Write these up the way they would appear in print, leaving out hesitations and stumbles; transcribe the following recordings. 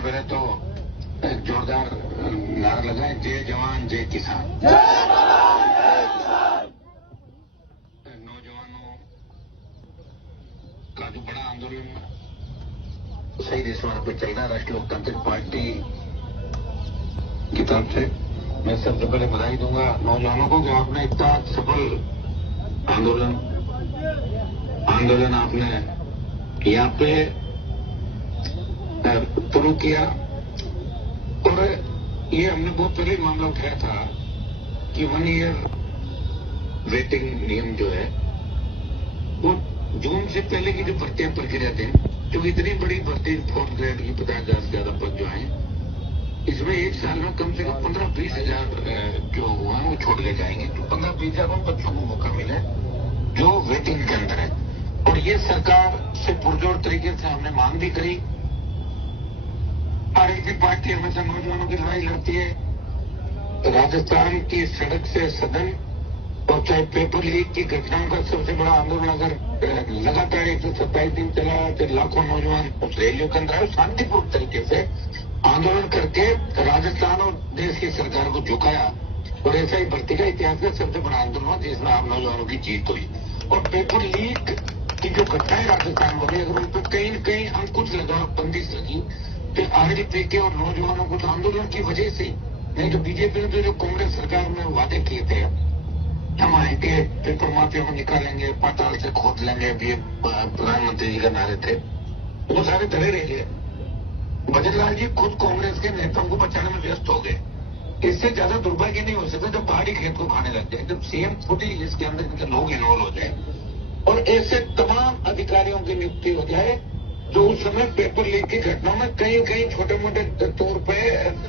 पहले तो एक जोरदार नारा लगाए, जय जवान जय किसान। नौजवानों का जो बड़ा आंदोलन सही दिशा पे चल रहा है राष्ट्रीय लोकतांत्रिक पार्टी की तरफ से, मैं सबसे पहले बधाई दूंगा नौजवानों को कि आपने इतना सफल आंदोलन आपने यहाँ पे शुरू किया। और ये हमने बहुत पहले मामला उठाया था कि 1 ईयर वेटिंग नियम जो है वो जून से पहले की जो भर्तियां प्रक्रिया थी, क्योंकि इतनी बड़ी भर्ती 4th ग्रेड की 50,000 से ज्यादा पद जो आए, इसमें एक साल में कम से कम 15-20 हजार जो हुआ है वो छोड़ ले जाएंगे। तो 15-20 हजार बच्चों को मौका मिले जो वेटिंग के अंदर है। और ये सरकार से पुरजोर तरीके से हमने मांग भी करी। आरएलपी पार्टी हमेशा नौजवानों की लड़ाई लड़ती है। राजस्थान की सड़क से सदन और चाहे पेपर लीक की घटनाओं का सबसे बड़ा आंदोलन अगर लगातार 127 दिन चला तो लाखों नौजवान उस रैलियों के अंदर शांतिपूर्ण तरीके से आंदोलन करके राजस्थान और देश की सरकार को झुकाया। और ऐसा ही भर्ती का इतिहास का सबसे बड़ा आंदोलन जिसमें आप नौजवानों की जीत हुई। और पेपर लीक की जो घटनाएं राजस्थान में हुई, अगर उन पर कहीं न कहीं अंकुश लगा, बंदिश लगी, तो आरएलपी के और नौजवानों को तो आंदोलन की वजह से, नहीं तो बीजेपी ने तो जो कांग्रेस सरकार में वादे किए थे, हम आएंगे पेपर माफिया को निकालेंगे, पाताल से खोद लेंगे, ये प्रधानमंत्री जी का नारे थे, वो सारे धरे रह गए। भजनलाल जी खुद कांग्रेस के नेताओं को बचाने में व्यस्त हो गए। इससे ज्यादा दुर्भाग्य नहीं हो सकता जब पहाड़ी खेत को खाने लग जाए, जब सीएम खुद ही इसके अंदर इनके लोग इन्वॉल्व हो जाए और ऐसे तमाम अधिकारियों की नियुक्ति हो जाए जो उस समय पेपर लीक की घटनाओं में कहीं कहीं छोटे मोटे तौर पे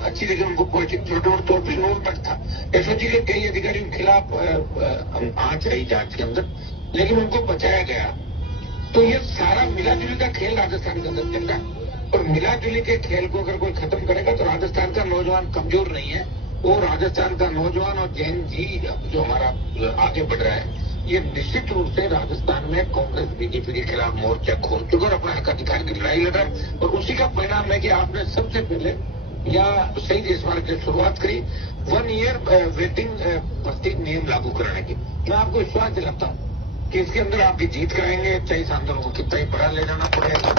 अच्छी जगह उनको पहुंचे, छोटे मोटे तौर पर इन्वॉल्व तक था। एसओजी के कई अधिकारियों के खिलाफ आंच आई जांच के अंदर, लेकिन उनको बचाया गया। तो ये सारा मिलाजुली का खेल राजस्थान के अंदर चल रहा है। और मिलाजुली के खेल को अगर कोई खत्म करेगा तो राजस्थान का नौजवान कमजोर नहीं है। वो राजस्थान का नौजवान और जैन जी जो हमारा आगे बढ़ रहा है, ये निश्चित रूप से राजस्थान में कांग्रेस बीजेपी के खिलाफ मोर्चा खोल चुका और अपना हक अधिकार की लड़ाई लड़ा। और उसी का परिणाम है कि आपने सबसे पहले या शहीद स्मारक की शुरुआत करी 1 ईयर वेटिंग भर्ती नियम लागू कराने की। मैं आपको विश्वास दिलाता हूँ कि इसके अंदर आपकी जीत कराएंगे, चाहे इस आंदोलन को कितना ही बड़ा ले जाना पड़ेगा।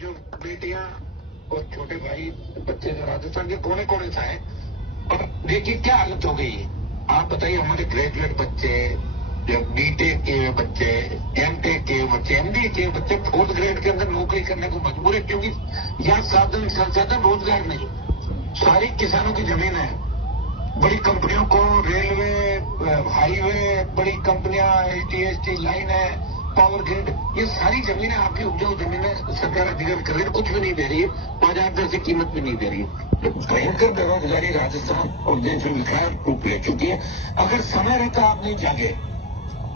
जो बेटियां और छोटे भाई बच्चे जो राजस्थान के कोने कोने से आए, और देखिए क्या हालत हो गई है। आप बताइए, हमारे ग्रेजुएट बच्चे, जो बीटेक के बच्चे, एमटेक के बच्चे, एमबीए के बच्चे 4th ग्रेड के अंदर नौकरी करने को मजबूर है, क्योंकि यहाँ साधन संसाधन रोजगार नहीं। सारी किसानों की जमीन है, बड़ी कंपनियों को रेलवे, हाईवे, बड़ी कंपनियां, एलटीएसटी लाइन है, पावर ग्रिड, ये सारी जमीनें आपकी उपजाऊ जमीनें सरकार अधिग्रहण कर रही है, कुछ भी नहीं दे रही है, बाजार दर से कीमत भी नहीं दे रही है। भयंकर बेरोजगारी राजस्थान और देश में विकराल रूप ले चुकी है। अगर समय रहता आप नहीं जागे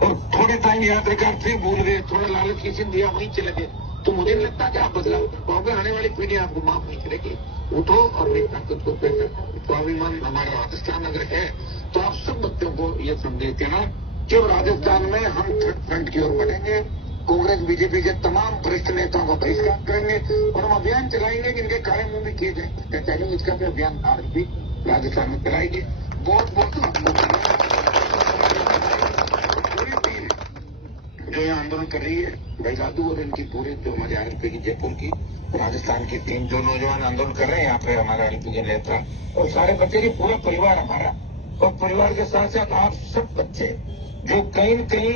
और थोड़े टाइम याद रखा फिर भूल गए, थोड़ा लालच किसी ने दिया वहीं चले गए, तो मुझे नहीं लगता कि आप बदलाव कर पाओगे। आने वाली पीढ़ी आपको माफ नहीं करेगी। उठो और मेरी ताकत को पैसा स्वाभिमान हमारा राजस्थान अगर है तो आप सब बच्चों को ये संदेश देना कि राजस्थान में हम थर्ड फ्रंट की ओर बढ़ेंगे। कांग्रेस बीजेपी के तमाम वरिष्ठ नेताओं का बहिष्कार करेंगे और हम अभियान चलाएंगे कि इनके कार्य में भी किए जाए। चैलेंज इसका भी अभियान आज भी राजस्थान में चलाएंगे। बहुत पूरी टीम जो यहाँ आंदोलन कर रही है, भाई जादू और इनकी पूरी जो हमारे आरएलपी की जयपुर की राजस्थान की टीम, जो नौजवान आंदोलन कर रहे हैं यहाँ पे, हमारे आरएलपी के नेता और सारे बच्चे की पूरा परिवार हमारा, और परिवार के साथ साथ आप सब बच्चे जो कहीं न कहीं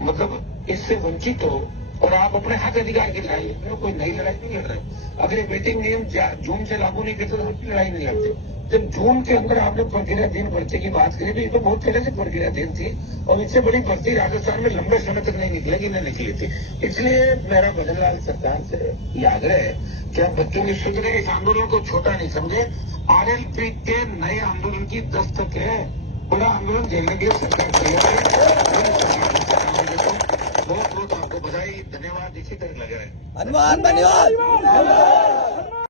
मतलब इससे वंचित हो और आप अपने हक अधिकार की लड़ाई लड़ रहे हो, कोई नई लड़ाई नहीं लड़ रहे। अगर ये वेटिंग नियम जून से लागू नहीं करते तो उसकी लड़ाई नहीं लड़ते। जब जून के अंदर आपने प्रक्रियाधीन भर्ती की बात करी तो ये तो बहुत पहले से प्रक्रियाधीन थी और इससे बड़ी भर्ती राजस्थान में लंबे समय तक नहीं निकलेगी, नहीं निकली थी। इसलिए मेरा भजनलाल सरकार से ये आग्रह है कि आप बच्चों की सुधरे, इस आंदोलन को छोटा नहीं समझे। आरएलपी के नए आंदोलन की दस्तक है, बड़ा आंदोलन झेलने के लिए सरकार तैयार है। बहुत बहुत आपको बधाई, धन्यवाद। इसी तरह लगे रहे। हनुमान धन्यवाद।